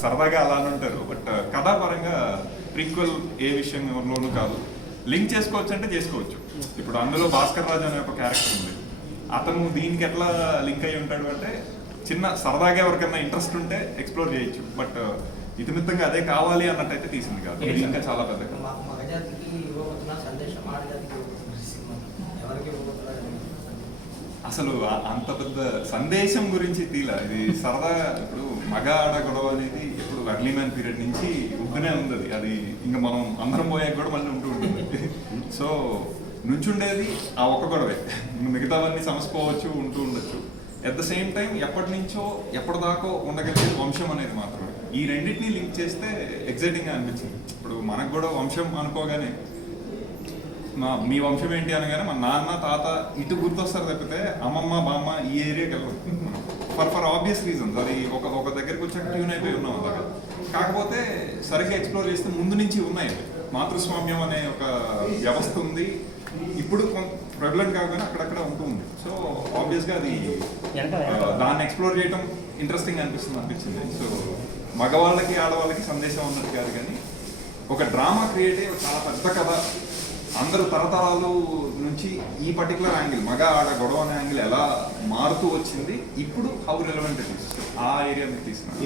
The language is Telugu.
సరదాగా అలానే ఉంటారు. బట్ కథాపరంగా ప్రీక్వల్ ఏ విషయంలోనూ కాదు. లింక్ చేసుకోవచ్చు అంటే చేసుకోవచ్చు. ఇప్పుడు అందులో భాస్కర్ రాజు అనే ఒక క్యారెక్టర్ ఉంది. అతను దీనికి ఎట్లా లింక్ అయి ఉంటాడు అంటే చిన్న సరదాగా ఎవరికైనా ఇంట్రెస్ట్ ఉంటే ఎక్స్ప్లోర్ చేయొచ్చు. బట్ ఇతిమిత్తంగా అదే కావాలి అన్నట్టయితే తీసింది కాదు. ఇంకా చాలా పెద్ద అసలు అంత పెద్ద సందేశం గురించి తీల. ఇది సరదా ఇప్పుడు మగ ఆడ గొడవ అనేది ఇప్పుడు అర్లీ మ్యాన్ పీరియడ్ నుంచి ఉంటూనే ఉంది అది. ఇంకా మనం అందరం పోయాక కూడా మళ్ళీ ఉంటూ ఉంటుంది. సో నుంచుండేది ఆ ఒక్క గొడవే. మిగతావన్నీ సమసిపోవచ్చు ఉంటూ ఉండొచ్చు. అట్ ద సేమ్ టైం ఎప్పటి నుంచో ఎప్పటిదాకో ఉండగలిగేది వంశం అనేది మాత్రమే. ఈ రెండింటిని లింక్ చేస్తే ఎగ్జైటింగ్గా అనిపించింది. ఇప్పుడు మనకు కూడా వంశం అనుకోగానే మా మీ వంశం ఏంటి అనగానే మా నాన్న తాత ఇటు గుర్తొస్తారు తప్పితే అమ్మమ్మ బామ్మ ఈ ఏరియాకి వెళ్ళదు ఫర్ ఫర్ ఆబ్వియస్ రీజన్స్ అది ఒక ఒక దగ్గరికి వచ్చాక ట్యూన్ అయిపోయి ఉన్నాం అలాగా కాకపోతే సరిగ్గా ఎక్స్ప్లోర్ చేస్తే ముందు నుంచి ఉన్నాయి. మాతృస్వామ్యం అనే ఒక వ్యవస్థ ఉంది. ఇప్పుడు ప్రెబలెంట్ కాకపోయినా అక్కడక్కడ ఉంటూ ఉంది. సో ఆబ్వియస్గా అది దాన్ని ఎక్స్ప్లోర్ చేయడం ఇంట్రెస్టింగ్ అనిపిస్తుంది అనిపించింది. సో మగవాళ్ళకి ఆడవాళ్ళకి సందేశం ఉన్నట్టు కాదు కానీ ఒక డ్రామా క్రియేట్ అయ్యి చాలా పెద్ద కథ అందరూ తరతరాలు నుంచి ఈ పర్టికులర్ యాంగిల్ మగ ఆడ గొడవ అనే యాంగిల్ ఎలా మారుతూ వచ్చింది ఇప్పుడు హౌ రిలవెంట్ ఆ ఏరియా మీద తీసిన